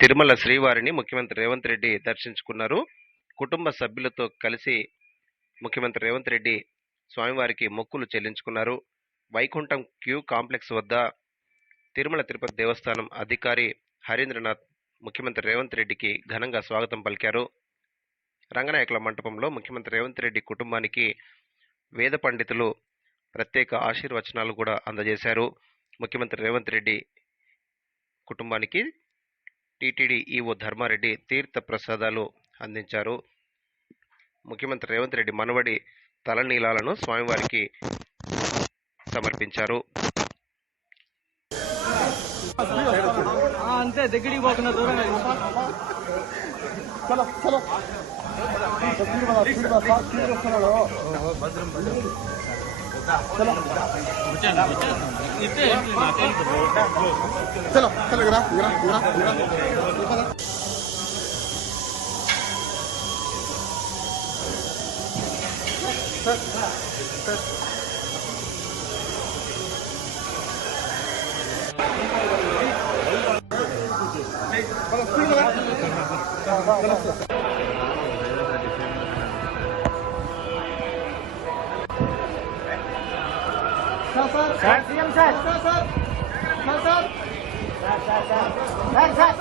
తిరుమల శ్రీవారిని ముఖ్యమంత్రి రేవంత్ రెడ్డి దర్శించుకున్నారు. కుటుంబ సభ్యులతో కలిసి ముఖ్యమంత్రి రేవంత్ రెడ్డి స్వామివారికి మొక్కులు చెల్లించుకున్నారు. వైకుంఠం క్యూ కాంప్లెక్స్ వద్ద తిరుమల తిరుపతి దేవస్థానం అధికారి హరీంద్రనాథ్ ముఖ్యమంత్రి రేవంత్ రెడ్డికి ఘనంగా స్వాగతం పలికారు. రంగనాయకుల మంటపంలో ముఖ్యమంత్రి రేవంత్ రెడ్డి కుటుంబానికి వేద పండితులు ప్రత్యేక ఆశీర్వచనాలు కూడా అందజేశారు. ముఖ్యమంత్రి రేవంత్ రెడ్డి కుటుంబానికి టీటీడీ ఈవో ధర్మారెడ్డి తీర్థ ప్రసాదాలు అందించారు. ముఖ్యమంత్రి రేవంత్ రెడ్డి మనవడి తలనీలాలను స్వామివారికి సమర్పించారు. అంతే దగ్గరికి పోతున్నా దూరంగా సార్